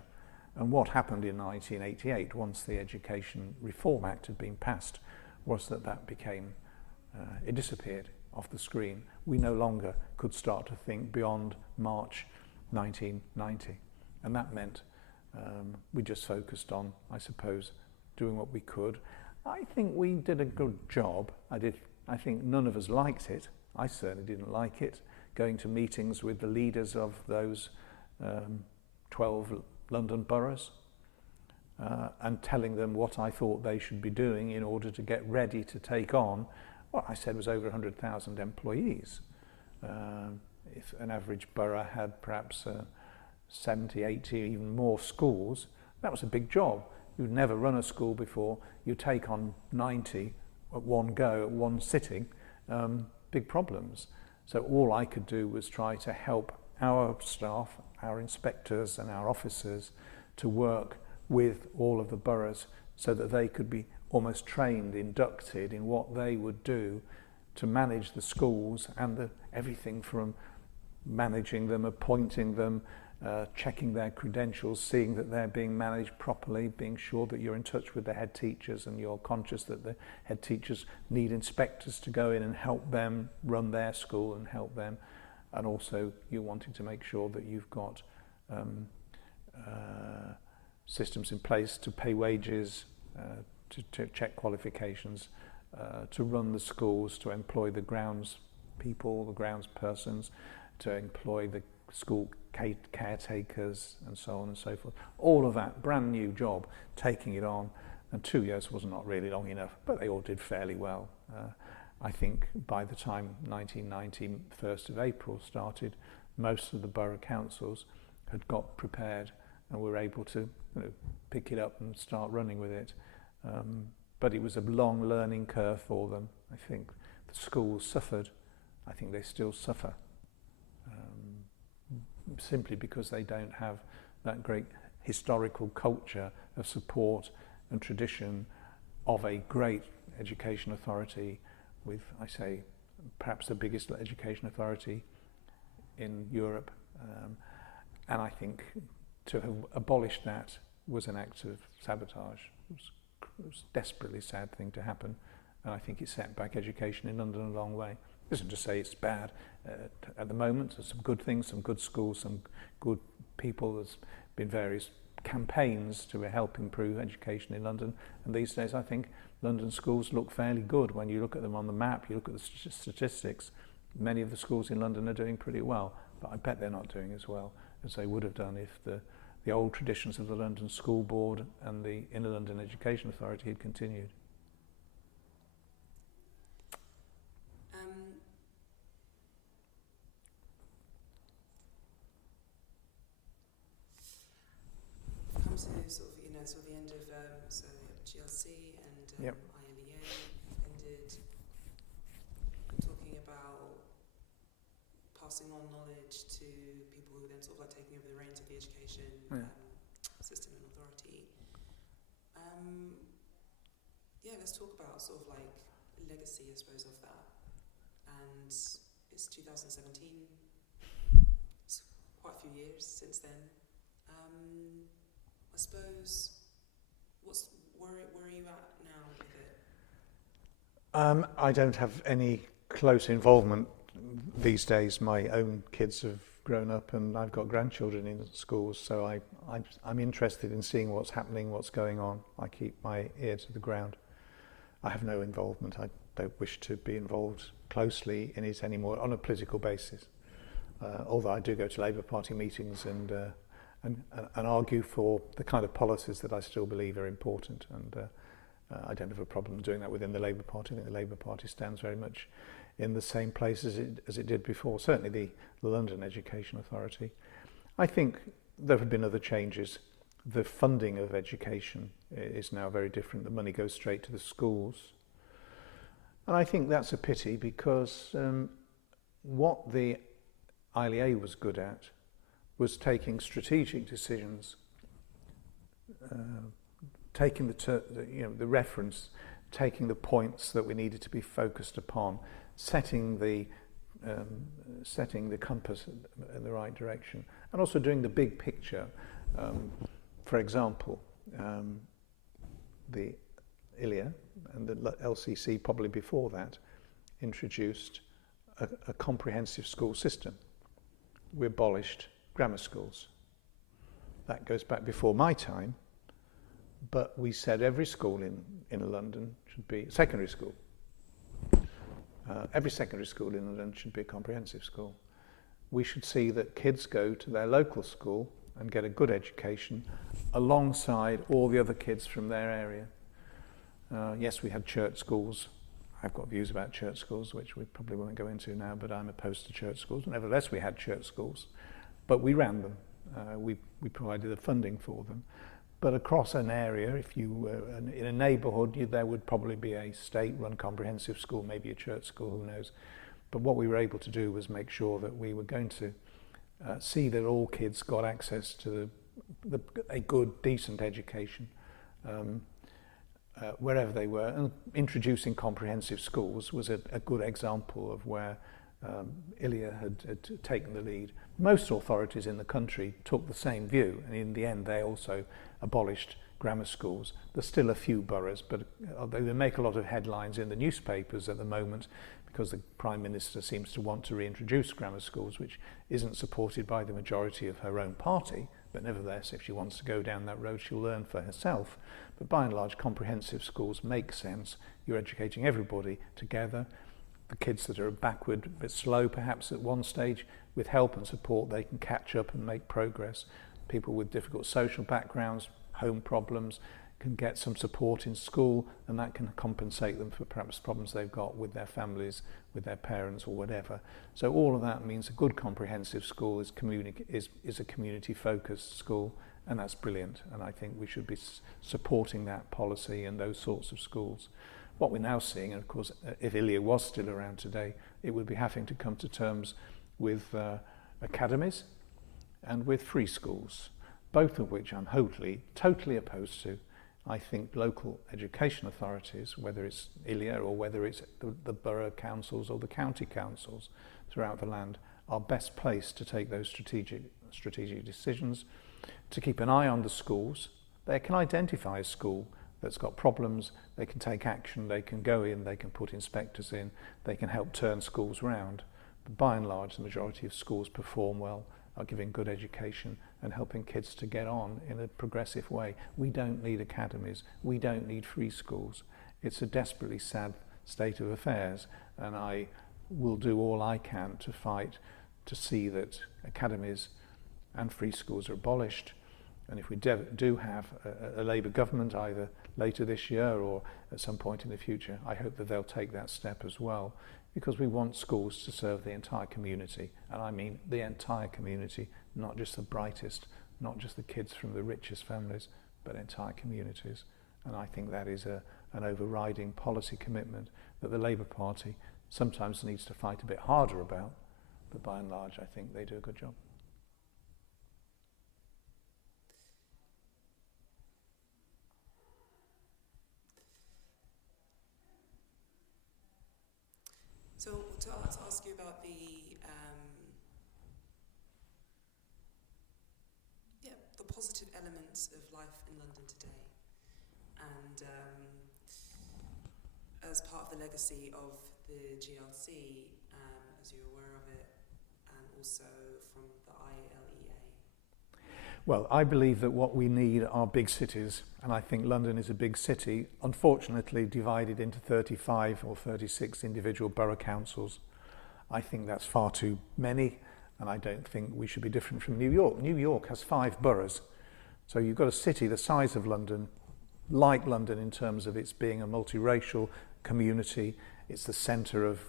And what happened in 1988, once the Education Reform Act had been passed, was that became, it disappeared off the screen. We no longer could start to think beyond March 1990. And that meant we just focused on, I suppose, doing what we could. I think we did a good job. I think none of us liked it. I certainly didn't like it. Going to meetings with the leaders of those 12 London boroughs and telling them what I thought they should be doing in order to get ready to take on what I said was over 100,000 employees. If an average borough had perhaps 70, 80, even more schools, that was a big job. You'd never run a school before. You take on 90 at one go, at one sitting, big problems. So all I could do was try to help our staff, our inspectors and our officers to work with all of the boroughs so that they could be almost trained, inducted in what they would do to manage the schools and everything from managing them, appointing them, checking their credentials, seeing that they're being managed properly, being sure that you're in touch with the head teachers and you're conscious that the head teachers need inspectors to go in and help them run their school and help them. And also you wanting to make sure that you've got systems in place to pay wages, to check qualifications, to run the schools, to employ the grounds people, the grounds persons, to employ the school caretakers and so on and so forth. All of that brand new job, taking it on, and 2 years was not really long enough, but they all did fairly well. I think by the time 1990, 1st of April started, most of the borough councils had got prepared and were able to pick it up and start running with it. But it was a long learning curve for them. I think the schools suffered. I think they still suffer. Simply because they don't have that great historical culture of support and tradition of a great education authority with, I say, perhaps the biggest education authority in Europe. And I think to have abolished that was an act of sabotage. It was a desperately sad thing to happen. And I think it set back education in London a long way. This isn't to say it's bad at the moment. There's some good things, some good schools, some good people. There's been various campaigns to help improve education in London. And these days I think London schools look fairly good. When you look at them on the map, you look at the statistics, many of the schools in London are doing pretty well. But I bet they're not doing as well as they would have done if the old traditions of the London School Board and the Inner London Education Authority had continued. Come to sort of the end of so GLC and Yep. ILEA ended, talking about passing on knowledge to people who then sort of like taking over the reins of the education system and authority. Let's talk about sort of like legacy, I suppose, of that. And it's 2017. It's quite a few years since then. I suppose, where are you at now with it? I don't have any close involvement these days. My own kids have grown up and I've got grandchildren in schools, so I'm interested in seeing what's happening, what's going on. I keep my ear to the ground. I have no involvement. I don't wish to be involved closely in it anymore on a political basis. Although I do go to Labour Party meetings and argue for the kind of policies that I still believe are important. And I don't have a problem doing that within the Labour Party. I think the Labour Party stands very much in the same place as it did before, certainly the London Education Authority. I think there have been other changes. the funding of education is now very different. The money goes straight to the schools. And I think that's a pity because what the ILEA was good at was taking strategic decisions, taking the reference, taking the points that we needed to be focused upon, setting the compass in the right direction, and also doing the big picture. For example, the ILEA and the LCC, probably before that, introduced a comprehensive school system. We abolished grammar schools. That goes back before my time, but we said every school in London should be secondary school. Every secondary school in London should be a comprehensive school. We should see that kids go to their local school and get a good education alongside all the other kids from their area. Yes, we had church schools. I've got views about church schools, which we probably won't go into now, but I'm opposed to church schools. Nevertheless, we had church schools, but we ran them. We provided the funding for them. But across an area, if you were in a neighbourhood, there would probably be a state-run comprehensive school, maybe a church school, who knows. But what we were able to do was make sure that we were going to see that all kids got access to a good, decent education wherever they were. And introducing comprehensive schools was a good example of where ILEA had taken the lead. Most authorities in the country took the same view, and in the end they also abolished grammar schools. There's still a few boroughs, but although they make a lot of headlines in the newspapers at the moment because the Prime Minister seems to want to reintroduce grammar schools, which isn't supported by the majority of her own party, but nevertheless, if she wants to go down that road, she'll learn for herself. But by and large, comprehensive schools make sense. You're educating everybody together. The kids that are backward, a bit slow perhaps at one stage, with help and support, they can catch up and make progress. People with difficult social backgrounds, home problems, can get some support in school, and that can compensate them for perhaps problems they've got with their families, with their parents or whatever. So all of that means a good comprehensive school is a community-focused school, and that's brilliant. And I think we should be supporting that policy and those sorts of schools. What we're now seeing, and of course, if ILEA was still around today, it would be having to come to terms with academies and with free schools, both of which I'm totally opposed to. I think local education authorities, whether it's ILEA or whether it's the borough councils or the county councils throughout the land, are best placed to take those strategic decisions, to keep an eye on the schools. They can identify a school that's got problems, they can take action, they can go in, they can put inspectors in, they can help turn schools round. But by and large, the majority of schools perform well, are giving good education and helping kids to get on in a progressive way. We don't need academies, we don't need free schools. It's a desperately sad state of affairs, and I will do all I can to fight to see that academies and free schools are abolished. And if we do have a Labour government, either later this year or at some point in the future, I hope that they'll take that step as well, because we want schools to serve the entire community. And I mean the entire community, not just the brightest, not just the kids from the richest families, but entire communities. And I think that is an overriding policy commitment that the Labour Party sometimes needs to fight a bit harder about, but by and large, I think they do a good job. So to ask you about the positive elements of life in London today, and as part of the legacy of the GLC, as you're aware of it, and also from the ILEA. Well, I believe that what we need are big cities, and I think London is a big city, unfortunately divided into 35 or 36 individual borough councils. I think that's far too many, and I don't think we should be different from New York. New York has 5 boroughs, so you've got a city the size of London, like London in terms of its being a multiracial community. It's the centre of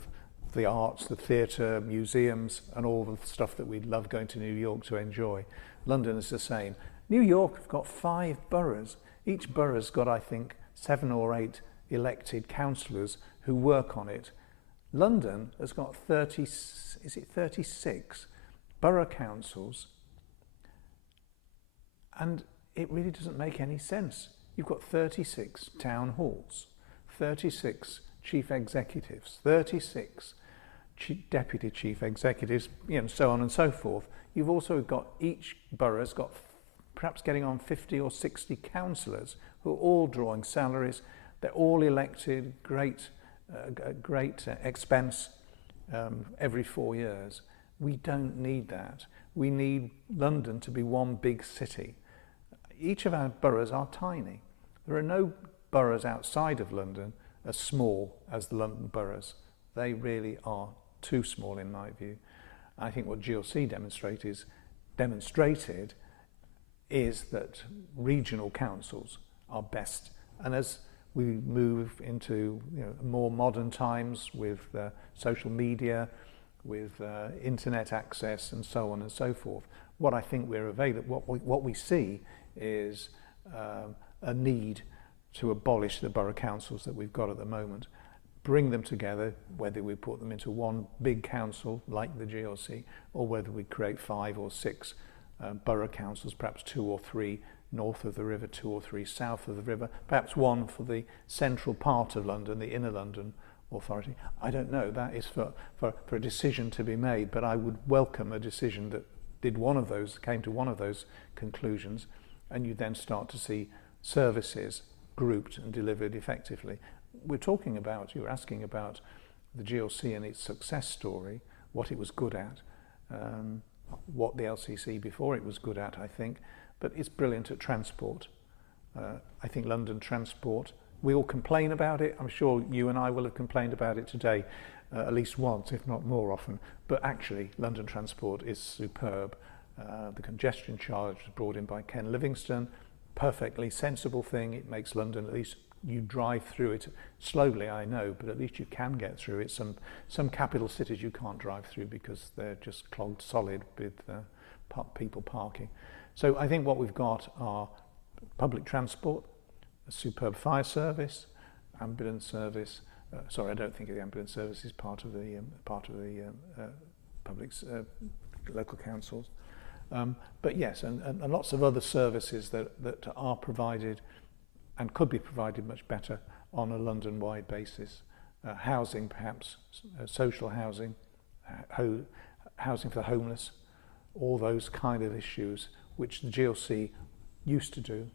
the arts, the theatre, museums, and all the stuff that we love going to New York to enjoy. London is the same. New York have got 5 boroughs. Each borough's got, I think, 7 or 8 elected councillors who work on it. London has got 36 borough councils, and it really doesn't make any sense. You've got 36 town halls, 36 chief executives, 36 deputy chief executives, so on and so forth. You've also got, each borough's got perhaps getting on 50 or 60 councillors who are all drawing salaries. They're all elected, great expense every 4 years. We don't need that. We need London to be one big city. Each of our boroughs are tiny. There are no boroughs outside of London as small as the London boroughs. They really are too small in my view. I think what GLC demonstrated is that regional councils are best. And as we move into more modern times with social media, with internet access and so on and so forth, what I think what we see is a need to abolish the borough councils that we've got at the moment, bring them together, whether we put them into one big council like the GLC, or whether we create 5 or 6 borough councils, perhaps 2 or 3 north of the river, 2 or 3 south of the river, perhaps one for the central part of London, the inner London authority. I don't know, that is for a decision to be made, but I would welcome a decision that came to one of those conclusions, and you then start to see services grouped and delivered effectively. You were asking about the GLC and its success story, what it was good at, what the LCC before it was good at, I think, but it's brilliant at transport. I think London Transport, we all complain about it. I'm sure you and I will have complained about it today at least once, if not more often, but actually London Transport is superb. The congestion charge was brought in by Ken Livingstone, perfectly sensible thing. It makes London, at least you drive through it slowly, I know, but at least you can get through it. Some capital cities you can't drive through because they're just clogged solid with people parking. So I think what we've got are public transport, a superb fire service, ambulance service. Sorry, I don't think the ambulance service is part of the public local councils. But yes, and lots of other services that are provided and could be provided much better on a London-wide basis. Housing, perhaps, social housing, housing for the homeless, all those kind of issues which the GLC used to do,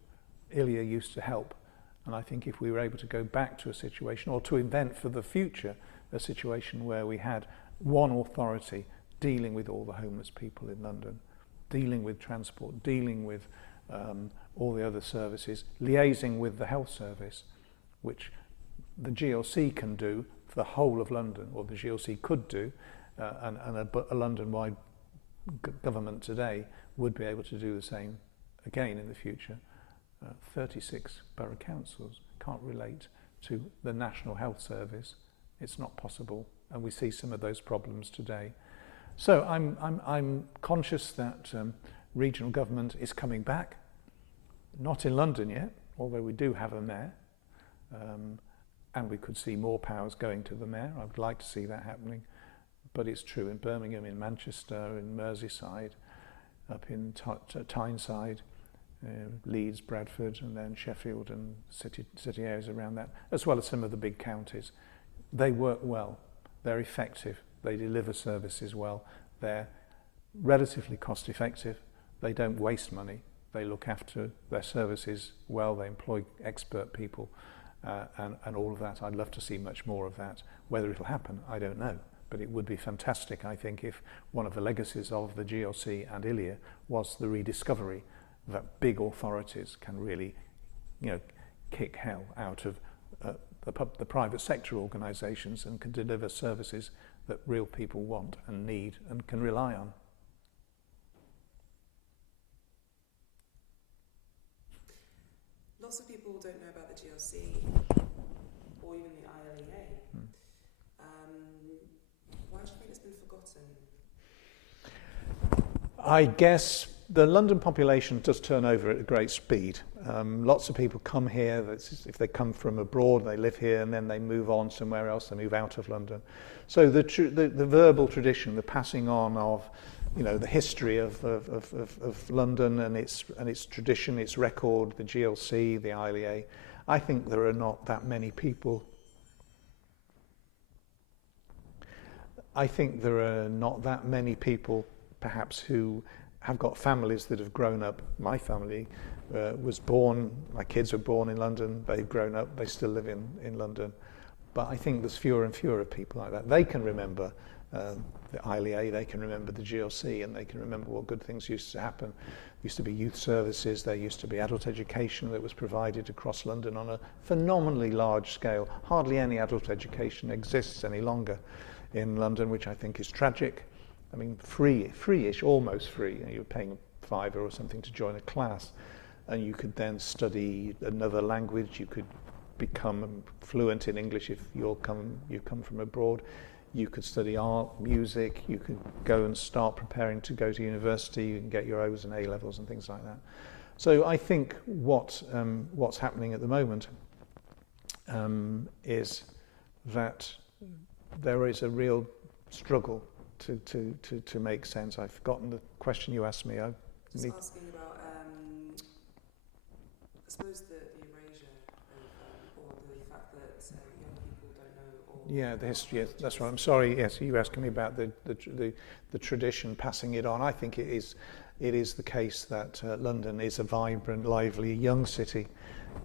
ILEA used to help. And I think if we were able to go back to a situation, or to invent for the future a situation where we had one authority dealing with all the homeless people in London, dealing with transport, dealing with all the other services, liaising with the health service, which the GLC can do for the whole of London, or the GLC could do, and a London-wide government today would be able to do the same again in the future. 36 borough councils can't relate to the National Health Service. It's not possible, and we see some of those problems today. So I'm conscious that regional government is coming back. Not in London yet, although we do have a mayor, and we could see more powers going to the mayor. I would like to see that happening, but it's true in Birmingham, in Manchester, in Merseyside, up in Tyneside, Leeds, Bradford, and then Sheffield and city areas around that, as well as some of the big counties. They work well, they're effective, they deliver services well, they're relatively cost effective, they don't waste money, they look after their services well, they employ expert people, and all of that. I'd love to see much more of that. Whether it'll happen, I don't know, but it would be fantastic, I think, if one of the legacies of the GLC and ILEA was the rediscovery that big authorities can really, kick hell out of the private sector organisations and can deliver services that real people want and need and can rely on. Lots of people don't know about the GLC or even the ILEA. Why do you think it's been forgotten? I guess the London population does turn over at a great speed. Lots of people come here. If they come from abroad, they live here, and then they move on somewhere else. They move out of London. So the verbal tradition, the passing on of, the history of London and its tradition, its record, the GLC, the ILEA. I think there are not that many people. Perhaps who have got families that have grown up. My family my kids were born in London, they've grown up, they still live in London. But I think there's fewer and fewer people like that. They can remember the ILEA, they can remember the GLC, and they can remember what good things used to happen. There used to be youth services, there used to be adult education that was provided across London on a phenomenally large scale. Hardly any adult education exists any longer in London, which I think is tragic. I mean, free-ish, almost free. You're paying £5 or something to join a class, and you could then study another language. You could become fluent in English if you come from abroad. You could study art, music. You could go and start preparing to go to university. You can get your O's and A levels and things like that. So I think what's happening at the moment is that there is a real struggle to make sense. I've forgotten the question you asked me. Asking about, I suppose the erasure of, or the fact that young people don't know. Yeah, the history. Yes, that's right. I'm sorry. Yes, you were asking me about the tradition, passing it on. I think it is the case that London is a vibrant, lively, young city.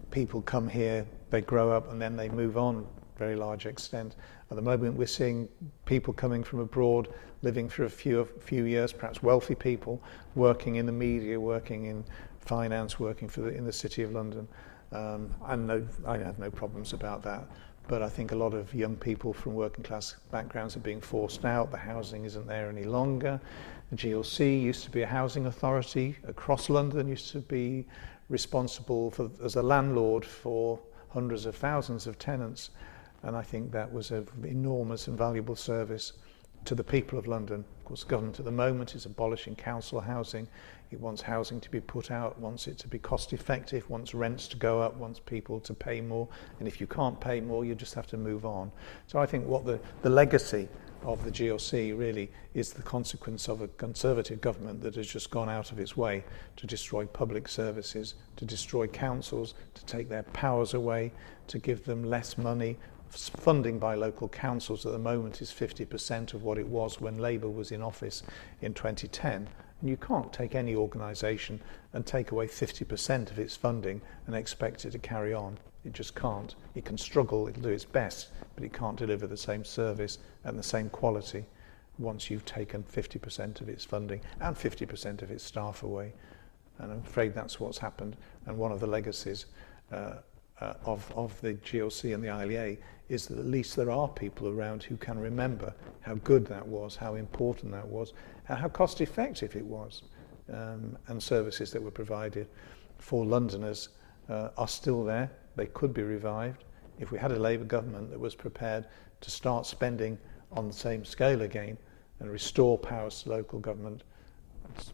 People come here, they grow up, and then they move on. Very large extent. At the moment, we're seeing people coming from abroad, living for a few years, perhaps wealthy people, working in the media, working in finance, working in the City of London. I have no problems about that. But I think a lot of young people from working class backgrounds are being forced out. The housing isn't there any longer. The GLC used to be a housing authority across London, used to be responsible as a landlord for hundreds of thousands of tenants. And I think that was an enormous and valuable service to the people of London. Of course, the government at the moment is abolishing council housing. It wants housing to be put out, wants it to be cost effective, wants rents to go up, wants people to pay more. And if you can't pay more, you just have to move on. So I think what the legacy of the GLC really is the consequence of a Conservative government that has just gone out of its way to destroy public services, to destroy councils, to take their powers away, to give them less money. Funding by local councils at the moment is 50% of what it was when Labour was in office in 2010. And you can't take any organisation and take away 50% of its funding and expect it to carry on. It just can't. It can struggle, it'll do its best, but it can't deliver the same service and the same quality once you've taken 50% of its funding and 50% of its staff away. And I'm afraid that's what's happened. And one of the legacies of the GLC and the ILEA is that at least there are people around who can remember how good that was, how important that was, and how cost effective it was. And services that were provided for Londoners are still there. They could be revived. If we had a Labour government that was prepared to start spending on the same scale again and restore powers to local government,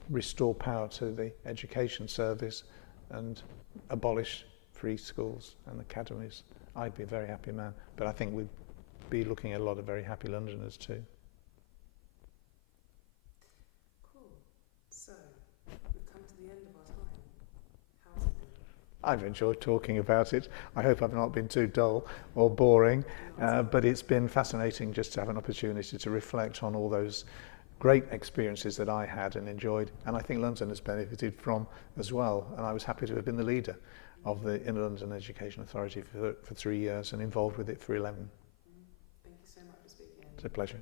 restore power to the education service and abolish free schools and academies, I'd be a very happy man. But I think we'd be looking at a lot of very happy Londoners too. Cool. So, we've come to the end of our time. How's it been? I've enjoyed talking about it. I hope I've not been too dull or boring, but it's been fascinating just to have an opportunity to reflect on all those great experiences that I had and enjoyed, and I think London has benefited from as well. And I was happy to have been the leader of the Inner London Education Authority for 3 years and involved with it for 11. Thank you so much for speaking. It's a pleasure.